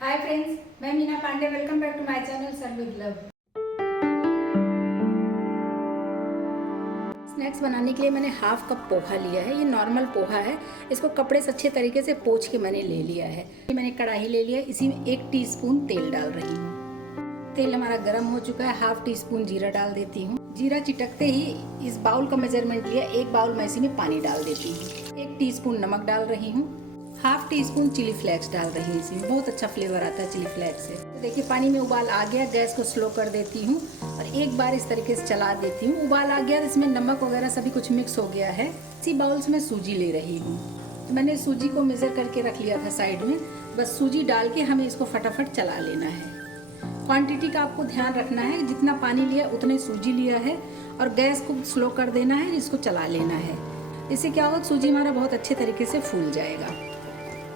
हाय friends, मैं Meena Pandey. Welcome back to my channel serve with love. Snacks बनाने के लिए मैंने हाफ कप पोहा लिया है। ये नॉर्मल पोहा है। इसको कपड़े से अच्छे तरीके से पोंछ के मैंने ले लिया है। मैंने कढ़ाई ले लिया, इसी में 1 टीस्पून तेल डाल रही हूँ। तेल हमारा गर्म हो चुका है। हाफ टीस्पून जीरा डाल देती हूँ। जीरा चिटकते ही इस बाउल का मेजरमेंट लिया, 1 बाउल मैं इसी में पानी डाल देती हूँ। 1 टीस्पून नमक डाल रही हूँ। हाफ टीस्पून चिली फ्लेक्स डाल रही हूँ। इसमें बहुत अच्छा फ्लेवर आता है चिली फ्लेक्स से। तो देखिए पानी में उबाल आ गया, गैस को स्लो कर देती हूँ और एक बार इस तरीके से चला देती हूँ। उबाल आ गया, इसमें नमक वगैरह सभी कुछ मिक्स हो गया है। इसी बाउल से मैं सूजी ले रही हूँ। तो मैंने सूजी को मेजर करके रख लिया था साइड में। बस सूजी डाल के हमें इसको फटाफट चला लेना है। क्वांटिटी का आपको ध्यान रखना है, जितना पानी लिया उतने सूजी लिया है और गैस को स्लो कर देना है, इसको चला लेना है। इससे क्या होगा, सूजी हमारा बहुत अच्छे तरीके से फूल जाएगा।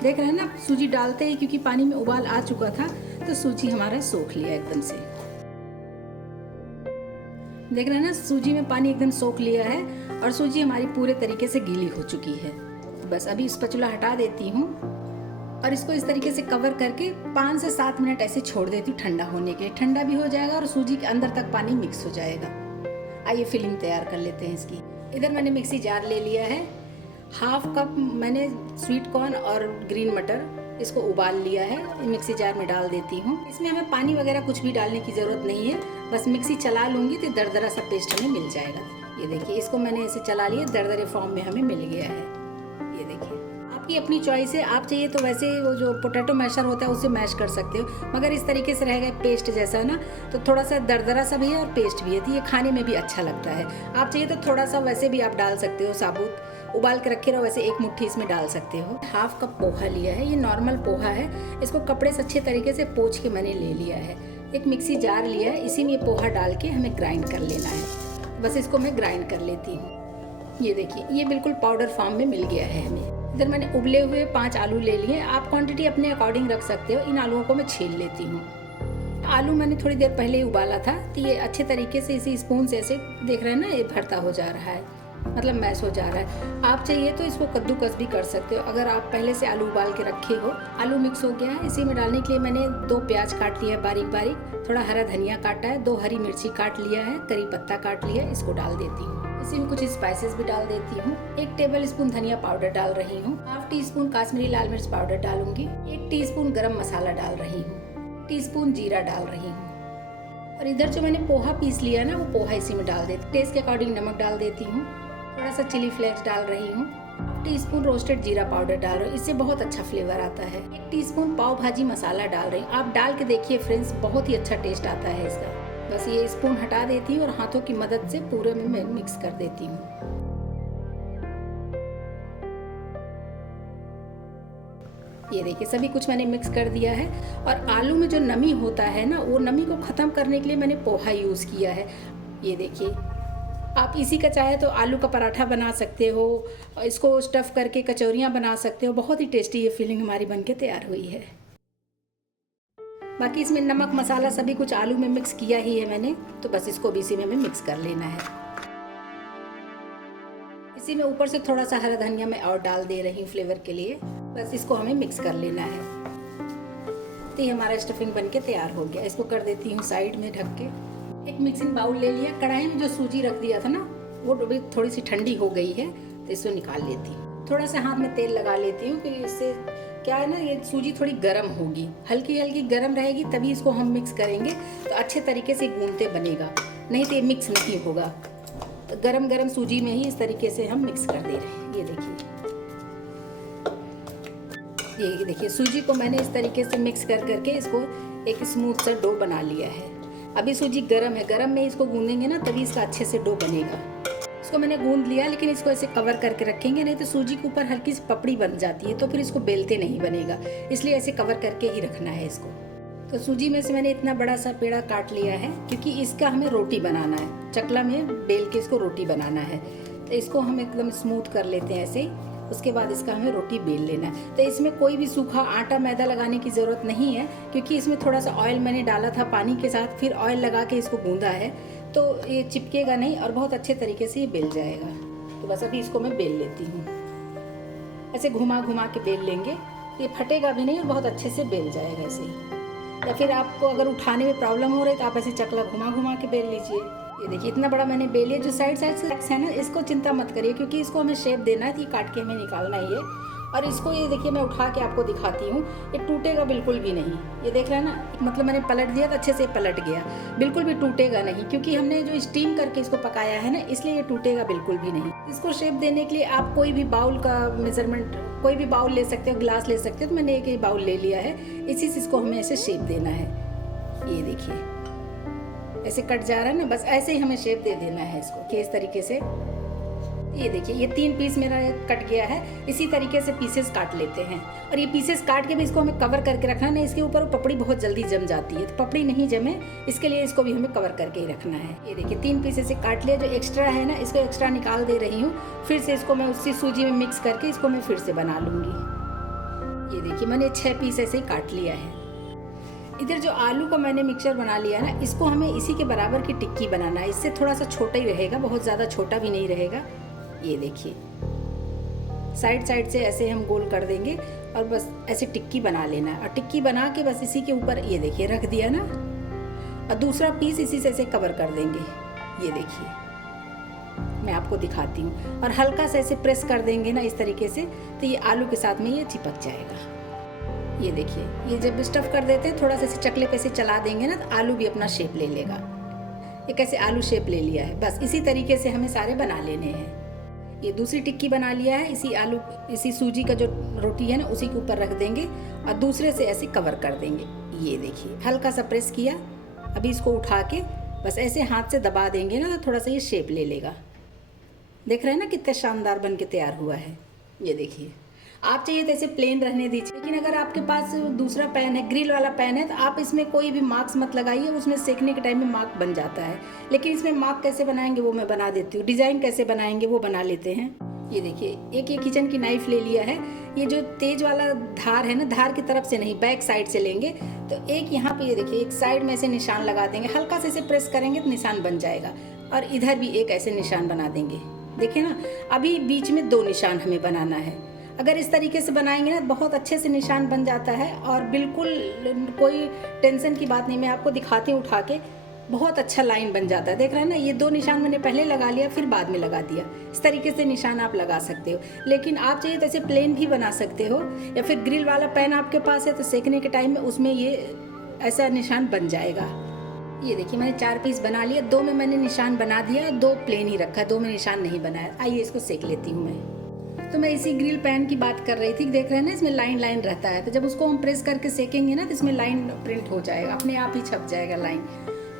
देख रहे हैं ना, सूजी डालते ही क्योंकि पानी में उबाल आ चुका था तो सूजी हमारा सोख लिया एकदम से। देख रहे हैं ना, सूजी में पानी एकदम सोख लिया है और सूजी हमारी पूरे तरीके से गीली हो चुकी है। बस अभी स्पैचुला हटा देती हूँ और इसको इस तरीके से कवर करके 5 से 7 मिनट ऐसे छोड़ देती हूँ ठंडा होने के लिए। ठंडा भी हो जाएगा और सूजी के अंदर तक पानी मिक्स हो जाएगा। आइए फिलिंग तैयार कर लेते हैं इसकी। इधर मैंने मिक्सी जार ले लिया है। हाफ कप मैंने स्वीट कॉर्न और ग्रीन मटर इसको उबाल लिया है, मिक्सी जार में डाल देती हूँ। इसमें हमें पानी वगैरह कुछ भी डालने की ज़रूरत नहीं है। बस मिक्सी चला लूँगी तो दरदरा सा पेस्ट हमें मिल जाएगा। ये देखिए, इसको मैंने ऐसे चला लिया, दरदरे फॉर्म में हमें मिल गया है। ये देखिए, आपकी अपनी चॉइस है। आप चाहिए तो वैसे वो जो पोटैटो मैशर होता है उससे मैश कर सकते हो, मगर इस तरीके से रहेगा पेस्ट जैसा ना, तो थोड़ा सा दरदरा सा भी है और पेस्ट भी है, तो ये खाने में भी अच्छा लगता है। आप चाहिए तो थोड़ा सा वैसे भी आप डाल सकते हो, साबुत उबाल के रखे रहो, वैसे 1 मुट्ठी इसमें डाल सकते हो। हाफ कप पोहा लिया है। ये नॉर्मल पोहा है। इसको कपड़े से अच्छे तरीके से पोंछ के मैंने ले लिया है। एक मिक्सी जार लिया है, इसी में पोहा डाल के हमें ग्राइंड कर लेना है। बस इसको मैं ग्राइंड कर लेती हूँ। ये देखिए, ये बिल्कुल पाउडर फॉर्म में मिल गया है हमें। इधर मैंने उबले हुए 5 आलू ले लिए। आप क्वांटिटी अपने अकॉर्डिंग रख सकते हो। इन आलूओं को मैं छील लेती हूँ। आलू मैंने थोड़ी देर पहले ही उबाला था, तो ये अच्छे तरीके से इसी स्पून से ऐसे देख रहे हैं ना, ये भरता हो जा रहा है, मतलब मैश हो जा रहा है। आप चाहिए तो इसको कद्दूकस भी कर सकते हो। अगर आप पहले से आलू उबाल के रखे हो। आलू मिक्स हो गया है। इसी में डालने के लिए मैंने 2 प्याज काट लिया है बारीक बारीक, थोड़ा हरा धनिया काटा है, 2 हरी मिर्ची काट लिया है, करी पत्ता काट लिया है, इसको डाल देती हूँ। इसी में कुछ स्पाइसेस भी डाल देती हूँ। 1 टेबल स्पून धनिया पाउडर डाल रही हूँ। हाफ टीस्पून काश्मीरी लाल मिर्च पाउडर डालूंगी। 1 टीस्पून गरम मसाला डाल रही हूँ। टीस्पून जीरा डाल रही हूँ। और इधर जो मैंने पोहा पीस लिया ना, वो पोहा इसी में डाल देती। टेस्ट के अकॉर्डिंग नमक डाल देती हूँ। थोड़ा सा चिली फ्लेक्स डाल रही हूँ। 1 टीस्पून रोस्टेड जीरा पाउडर डाल रही हूँ, इससे बहुत अच्छा फ्लेवर आता है। 1 टीस्पून पाव भाजी मसाला डाल रही हूँ। आप डाल के देखिए फ्रेंड्स, बहुत ही अच्छा टेस्ट आता है इसका। बस ये स्पून हटा देती हूँ और हाथों की मदद से पूरे में मैं मिक्स कर देती हूँ। ये देखिए, सभी कुछ मैंने मिक्स कर दिया है। और आलू में जो नमी होता है ना, वो नमी को ख़त्म करने के लिए मैंने पोहा यूज़ किया है। ये देखिए, आप इसी का चाहे तो आलू का पराठा बना सकते हो, इसको स्टफ़ करके कचौरियाँ बना सकते हो। बहुत ही टेस्टी ये फिलिंग हमारी बनके तैयार हुई है। बाकी इसमें नमक मसाला सभी कुछ आलू में मिक्स किया ही है मैंने, तो बस इसको भी इसी में हमें मिक्स कर लेना है। इसी में ऊपर से थोड़ा सा हरा धनिया मैं और डाल दे रही हूँ फ्लेवर के लिए। बस इसको हमें मिक्स कर लेना है। तो ये हमारा स्टफिंग बनके तैयार हो गया। इसको कर देती हूँ साइड में ढक के। एक मिक्सिंग बाउल ले लिया। कढ़ाई में जो सूजी रख दिया था ना, वो अभी थोड़ी सी ठंडी हो गई है, तो इसको निकाल लेती हूँ। थोड़ा सा हाथ में तेल लगा लेती हूँ, क्योंकि इससे क्या है ना, ये सूजी थोड़ी गर्म होगी, हल्की हल्की गर्म रहेगी, तभी इसको हम मिक्स करेंगे तो अच्छे तरीके से गूंदते बनेगा, नहीं तो ये मिक्स नहीं होगा। तो गरम गरम सूजी में ही इस तरीके से हम मिक्स कर दे रहे हैं। ये देखिए, सूजी को मैंने इस तरीके से मिक्स कर करके इसको एक स्मूथ सा डो बना लिया है। अभी सूजी गरम है, गरम में इसको गूंदेंगे ना तभी इसका अच्छे से डो बनेगा। इसको मैंने गूंद लिया, लेकिन इसको ऐसे कवर करके रखेंगे, नहीं तो सूजी के ऊपर हल्की सी पपड़ी बन जाती है, तो फिर इसको बेलते नहीं बनेगा, इसलिए ऐसे कवर करके ही रखना है इसको। तो सूजी में से मैंने इतना बड़ा सा पेड़ा काट लिया है, क्योंकि इसका हमें रोटी बनाना है। चकला में बेल के इसको रोटी बनाना है, तो इसको हम एकदम स्मूथ कर लेते हैं ऐसे। उसके बाद इसका हमें रोटी बेल लेना है। तो इसमें कोई भी सूखा आटा मैदा लगाने की ज़रूरत नहीं है, क्योंकि इसमें थोड़ा सा ऑयल मैंने डाला था पानी के साथ, फिर ऑयल लगा के इसको गूंदा है, तो ये चिपकेगा नहीं और बहुत अच्छे तरीके से ये बेल जाएगा। तो बस अभी इसको मैं बेल लेती हूँ। ऐसे घुमा घुमा के बेल लेंगे, ये फटेगा भी नहीं और बहुत अच्छे से बेल जाएगा ऐसे ही। या फिर आपको अगर उठाने में प्रॉब्लम हो रही है तो आप ऐसे चकला घुमा घुमा के बेल लीजिए। ये देखिए इतना बड़ा मैंने बेल लिया। जो साइड साइड से है ना, इसको चिंता मत करिए क्योंकि इसको हमें शेप देना है, तो ये काट के हमें निकालना ही है। और इसको ये देखिए मैं उठा के आपको दिखाती हूँ, ये टूटेगा बिल्कुल भी नहीं। ये देख रहे हैं ना, मतलब मैंने पलट दिया तो अच्छे से पलट गया, बिल्कुल भी टूटेगा नहीं क्योंकि हमने जो स्टीम करके इसको पकाया है ना, इसलिए ये टूटेगा बिल्कुल भी नहीं। इसको शेप देने के लिए आप कोई भी बाउल का मेजरमेंट, कोई भी बाउल ले सकते हो, ग्लास ले सकते हो। तो मैंने एक ही बाउल ले लिया है, इसी से इसको हमें ऐसे शेप देना है। ये देखिए ऐसे कट जा रहा है ना, बस ऐसे ही हमें शेप दे देना है इसको कि इस तरीके से। ये देखिए ये 3 पीस मेरा कट गया है। इसी तरीके से पीसेस काट लेते हैं और ये पीसेस काट के भी इसको हमें कवर करके रखना है। इसके ऊपर पपड़ी बहुत जल्दी जम जाती है, तो पपड़ी नहीं जमे इसके लिए इसको भी हमें कवर करके ही रखना है। ये देखिए 3 पीसेस से काट लिया। जो एक्स्ट्रा है ना, इसको एक्स्ट्रा निकाल दे रही हूँ। फिर से इसको मैं उसी सूजी में मिक्स करके इसको मैं फिर से बना लूँगी। ये देखिए मैंने 6 पीस ऐसे ही काट लिया है। इधर जो आलू का मैंने मिक्सचर बना लिया ना, इसको हमें इसी के बराबर की टिक्की बनाना है। इससे थोड़ा सा छोटा ही रहेगा, बहुत ज़्यादा छोटा भी नहीं रहेगा। ये देखिए साइड साइड से ऐसे हम गोल कर देंगे और बस ऐसे टिक्की बना लेना है। और टिक्की बना के बस इसी के ऊपर ये देखिए रख दिया ना, और दूसरा पीस इसी से ऐसे कवर कर देंगे। ये देखिए मैं आपको दिखाती हूँ, और हल्का से ऐसे प्रेस कर देंगे ना इस तरीके से, तो ये आलू के साथ में ये चिपक जाएगा। ये देखिए ये जब स्टफ कर देते हैं, थोड़ा सा ऐसे चकले पे से चला देंगे ना, तो आलू भी अपना शेप ले लेगा। एक ऐसे आलू शेप ले लिया है। बस इसी तरीके से हमें सारे बना लेने हैं। ये दूसरी टिक्की बना लिया है। इसी सूजी का जो रोटी है ना, उसी के ऊपर रख देंगे और दूसरे से ऐसे कवर कर देंगे। ये देखिए हल्का सा प्रेस किया। अभी इसको उठा के बस ऐसे हाथ से दबा देंगे ना, तो थोड़ा सा ये शेप ले लेगा। देख रहे हैं ना कितना शानदार बन के तैयार हुआ है। ये देखिए आप चाहिए तो ऐसे प्लेन रहने दीजिए, लेकिन अगर आपके पास दूसरा पैन है, ग्रिल वाला पैन है, तो आप इसमें कोई भी मार्क्स मत लगाइए। उसमें सेकने के टाइम में मार्क बन जाता है। लेकिन इसमें मार्क कैसे बनाएंगे वो मैं बना देती हूँ। डिज़ाइन कैसे बनाएंगे वो बना लेते हैं। ये देखिए एक ये किचन की नाइफ ले लिया है। ये जो तेज वाला धार है ना, धार की तरफ से नहीं, बैक साइड से लेंगे। तो एक यहाँ पे ये देखिए एक साइड में ऐसे निशान लगा देंगे। हल्का से इसे प्रेस करेंगे तो निशान बन जाएगा। और इधर भी एक ऐसे निशान बना देंगे। देखिए ना, अभी बीच में 2 निशान हमें बनाना है। अगर इस तरीके से बनाएंगे ना, बहुत अच्छे से निशान बन जाता है और बिल्कुल कोई टेंशन की बात नहीं। मैं आपको दिखाती हूँ उठा के, बहुत अच्छा लाइन बन जाता है। देख रहे हैं ना, ये 2 निशान मैंने पहले लगा लिया, फिर बाद में लगा दिया। इस तरीके से निशान आप लगा सकते हो। लेकिन आप चाहिए तो ऐसे प्लेन भी बना सकते हो, या फिर ग्रिल वाला पैन आपके पास है तो सेकने के टाइम में उसमें ये ऐसा निशान बन जाएगा। ये देखिए मैंने 4 पीस बना लिया। 2 में मैंने निशान बना दिया, 2 प्लेन ही रखा, 2 में निशान नहीं बनाया। आइए इसको सेक लेती हूँ मैं। तो मैं इसी ग्रिल पैन की बात कर रही थी। देख रहे हैं ना, इसमें लाइन लाइन रहता है। तो जब उसको हम प्रेस करके सेकेंगे ना, तो इसमें लाइन प्रिंट हो जाएगा, अपने आप ही छप जाएगा लाइन।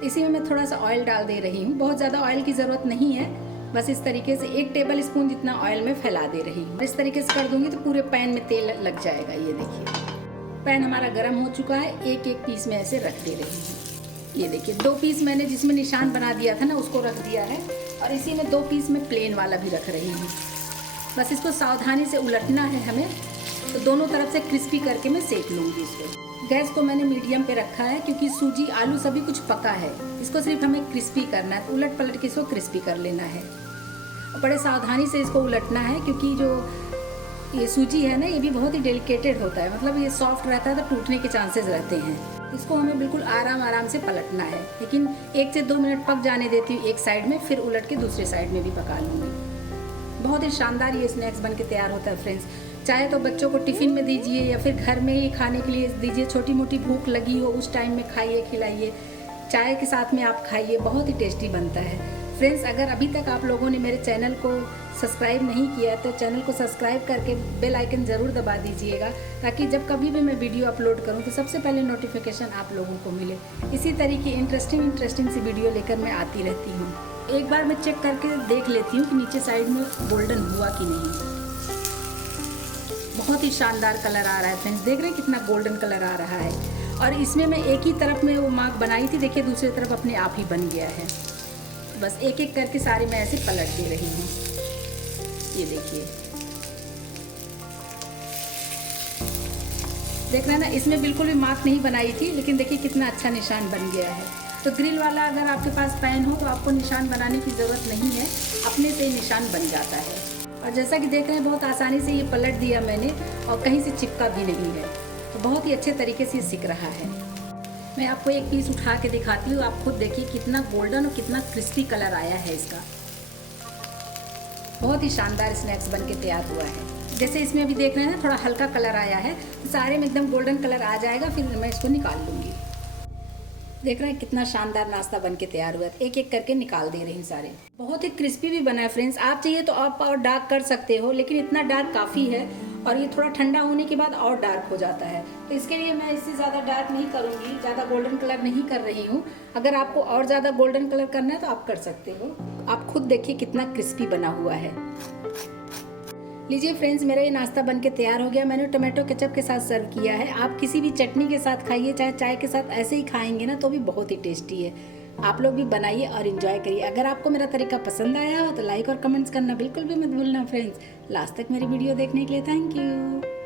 इसी में मैं थोड़ा सा ऑयल डाल दे रही हूँ। बहुत ज़्यादा ऑयल की ज़रूरत नहीं है, बस इस तरीके से 1 टेबल स्पून जितना ऑयल में फैला दे रही हूँ। इस तरीके से कर दूंगी तो पूरे पैन में तेल लग जाएगा। ये देखिए पैन हमारा गर्म हो चुका है। एक एक पीस में ऐसे रख दे रही हूँ। ये देखिए 2 पीस मैंने जिसमें निशान बना दिया था ना, उसको रख दिया है। और इसी में 2 पीस में प्लेन वाला भी रख रही हूँ। बस इसको सावधानी से उलटना है हमें, तो दोनों तरफ से क्रिस्पी करके मैं सेक लूँगी इसको। गैस को मैंने मीडियम पे रखा है क्योंकि सूजी आलू सभी कुछ पका है। इसको सिर्फ हमें क्रिस्पी करना है, तो उलट पलट के इसको क्रिस्पी कर लेना है। और बड़े सावधानी से इसको उलटना है क्योंकि जो ये सूजी है ना, ये भी बहुत ही डेलिकेटेड होता है। मतलब ये सॉफ्ट रहता है तो टूटने के चांसेस रहते हैं। इसको हमें बिल्कुल आराम आराम से पलटना है। लेकिन 1 से 2 मिनट पक जाने देती हूँ एक साइड में, फिर उलट के दूसरे साइड में भी पका लूँगी। बहुत ही शानदार ये स्नैक्स बन के तैयार होता है फ्रेंड्स। चाहे तो बच्चों को टिफ़िन में दीजिए या फिर घर में ही खाने के लिए दीजिए। छोटी मोटी भूख लगी हो उस टाइम में खाइए, खिलाइए, चाय के साथ में आप खाइए। बहुत ही टेस्टी बनता है फ्रेंड्स। अगर अभी तक आप लोगों ने मेरे चैनल को सब्सक्राइब नहीं किया तो चैनल को सब्सक्राइब करके बेल आइकन ज़रूर दबा दीजिएगा, ताकि जब कभी भी मैं वीडियो अपलोड करूं तो सबसे पहले नोटिफिकेशन आप लोगों को मिले। इसी तरह की इंटरेस्टिंग सी वीडियो लेकर मैं आती रहती हूँ। एक बार मैं चेक करके देख लेती हूँ कि नीचे साइड में गोल्डन हुआ कि नहीं। बहुत ही शानदार कलर आ रहा है फ्रेंड्स। देख रहे हैं कितना गोल्डन कलर आ रहा है। और इसमें मैं एक ही तरफ में वो मार्क बनाई थी, देखिए दूसरी तरफ अपने आप ही बन गया है। बस एक एक करके सारे मैं ऐसे पलट दे रही हूँ। ये देखिए देख रहे हैं ना, इसमें बिल्कुल भी मार्क नहीं बनाई थी, लेकिन देखिए कितना अच्छा निशान बन गया है। तो ग्रिल वाला अगर आपके पास पैन हो तो आपको निशान बनाने की ज़रूरत नहीं है, अपने से ही निशान बन जाता है। और जैसा कि देख रहे हैं बहुत आसानी से ये पलट दिया मैंने और कहीं से चिपका भी नहीं है, तो बहुत ही अच्छे तरीके से ये सिक रहा है। मैं आपको एक पीस उठा के दिखाती हूँ, आप खुद देखिए कितना गोल्डन और कितना क्रिस्पी कलर आया है इसका। बहुत ही शानदार स्नैक्स बन के तैयार हुआ है। जैसे इसमें अभी देख रहे हैं थोड़ा हल्का कलर आया है, सारे में एकदम गोल्डन कलर आ जाएगा, फिर मैं इसको निकाल लूँगी। देख रहे हैं कितना शानदार नाश्ता बन के तैयार हुआ है। एक एक करके निकाल दे रही हूँ सारे। बहुत ही क्रिस्पी भी बना है फ्रेंड्स। आप चाहिए तो आप और डार्क कर सकते हो, लेकिन इतना डार्क काफ़ी है और ये थोड़ा ठंडा होने के बाद और डार्क हो जाता है, तो इसके लिए मैं इससे ज़्यादा डार्क नहीं करूँगी, ज़्यादा गोल्डन कलर नहीं कर रही हूँ। अगर आपको और ज़्यादा गोल्डन कलर करना है तो आप कर सकते हो। आप खुद देखिए कितना क्रिस्पी बना हुआ है। लीजिए फ्रेंड्स, मेरा ये नाश्ता बनके तैयार हो गया। मैंने टोमेटो केचप के साथ सर्व किया है। आप किसी भी चटनी के साथ खाइए, चाहे चाय के साथ ऐसे ही खाएंगे ना तो भी बहुत ही टेस्टी है। आप लोग भी बनाइए और इन्जॉय करिए। अगर आपको मेरा तरीका पसंद आया हो तो लाइक और कमेंट्स करना बिल्कुल भी मत भूलना फ्रेंड्स। लास्ट तक मेरी वीडियो देखने के लिए थैंक यू।